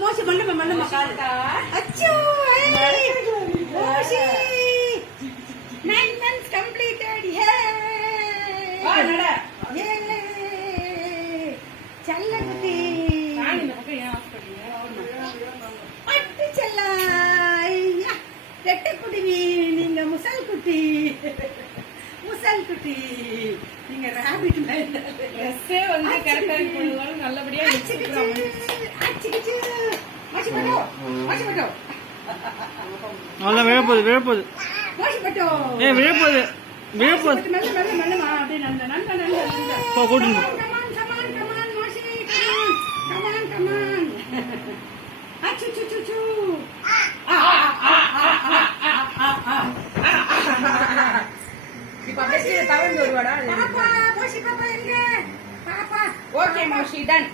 மோசி மண்டமா காலா அச்சோ Mosi 9 months completed செல்லக்குட்டி at செல்லா ரெட்டக்குடிவி நீங்க முசல் குட்டி நீங்க ராபிட் நல்லபடியா விழப்போகுது ஓகே மோஷி டன்